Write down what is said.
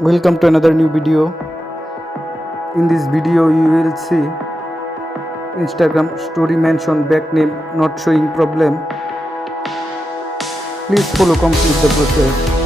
Welcome to another new video. In this video you will see Instagram story mention back name not showing problem. Please follow complete the process.